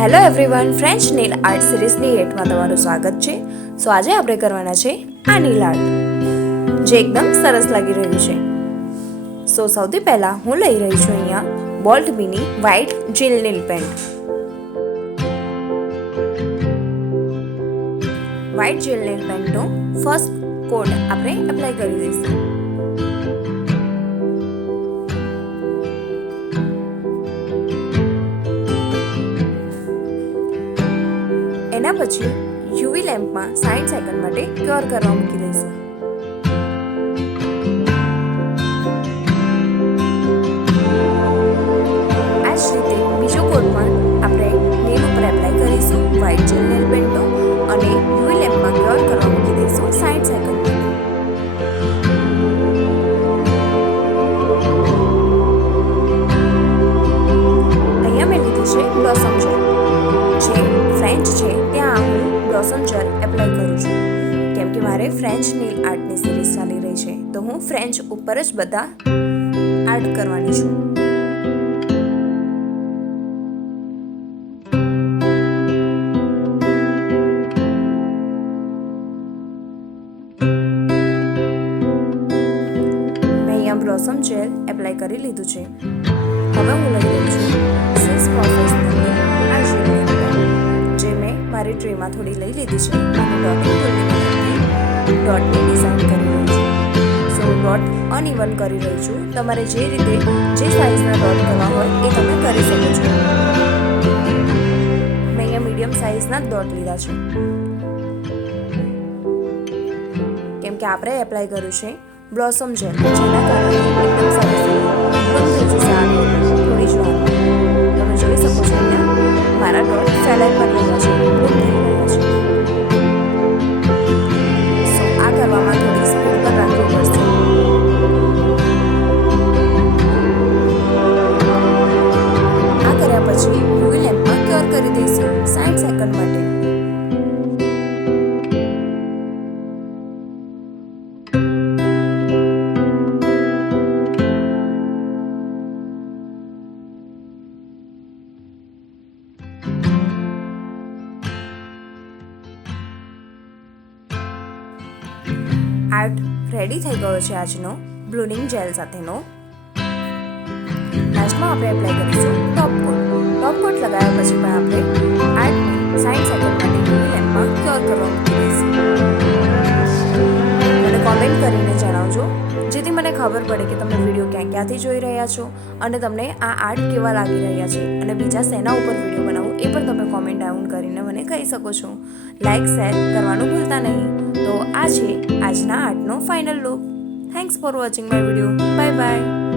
Hello everyone, French nail art સિરીઝની હેઠમાં તમારું સ્વાગત છે. સો આજે આપણે કરવાના છે આ નેલ આર્ટ, જે એકદમ સરસ લાગી રહ્યું છે. સો સૌથી પહેલાં હું લઈ રહી છું અહીંયા બોલ્ટ બીની white gel nail paint. White gel nail પેન્ટનો ફર્સ્ટ કોટ આપણે એપ્લાય કરી દઈશું. એના પછી યુવી લેમ્પમાં 60 સેકન્ડ માટે ક્યોર કરવા મૂકી દઈશું. આ જ રીતે બીજો કોટ પણ આપણે નેલ ઉપર એપ્લાય કરીશું વ્હાઇટ જેલ નેલ પેન્ટનો અને યુવી લેમ્પમાં ક્યોર કરવા મૂકી દઈશું 60 સેકન્ડ માટે. અહીંયા મેં લીધું છે બ્લોસમ જેલ. જે ફ્રેન્ચ છે ત્યાં હું બ્લોસમ જેલ એપ્લાય કરું છું, કેમ કે મારે ફ્રેન્ચ નેલ આર્ટની સિરીઝ ચાલી રહી છે, તો હું ફ્રેન્ચ ઉપર જ બધા આર્ટ કરવાની છું. મેં અહીંયા બ્લોસમ જેલ એપ્લાય કરી લીધું છે. હવે હું લઈ રહી છું સિસ પ્રોફેશનલની આ જેલ જે મેં મારી ટ્રેમાં થોડી લઈ લીધી છે અને ડોટની ડોટની ડિઝાઇન કરી રહી છું. સો ડોટ અનઇવન કરી રહી છું. તમારે જે રીતે જે સાઇઝના ડોટ કરવા હોય એ તમે કરી શકો છો. મેં અહીંયા મીડિયમ સાઇઝના ડોટ લીધા છે, કેમ કે આપણે એપ્લાય કર્યું છે બ્લોસમ જેલ, જેના કારણે એકદમ સરસ થઈ જશે આ થોડી જ વારમાં. તમે જોઈ શકો છો અહીંયા મારા ડોટ ફેલાઈ પણ રહ્યા છે, ગુમ થઈ રહ્યા છે. સો આ કરવામાં થોડી સ્પીડ પર રાખવી પડશે. આ કર્યા પછી યુવી લેમ્પમાં ક્યોર કરી દઈશું 60 સેકન્ડ માટે. આર્ટ રેડી થઈ ગયો છે આજનો બ્લુનિંગ જેલ સાથેનો. લાસ્ટમાં આપણે એપ્લાય કરીશું ટોપ કોટ. ટોપ કોટ લગાવ્યા પછી પણ આપણે આર્ટને 60 સેકન્ડ માટે યુવી લેમ્પમાં ક્યોર કરવા મૂકી દઈશું. મને કોમેન્ટ કરીને જણાવજો, જેથી મને ખબર પડે કે તમે વિડીયો ક્યાંથી જોઈ રહ્યા છો અને તમને આ આર્ટ કેવા લાગી રહ્યા છે, અને બીજા શેના ઉપર વિડીયો બનાવું એ પણ તમે કોમેન્ટ ડાઉન કરીને મને કહી શકો છો. લાઇક શેર કરવાનું ભૂલતા નહીં. તો આ છે આજના આર્ટનો final look. Thanks for watching my video. Bye by.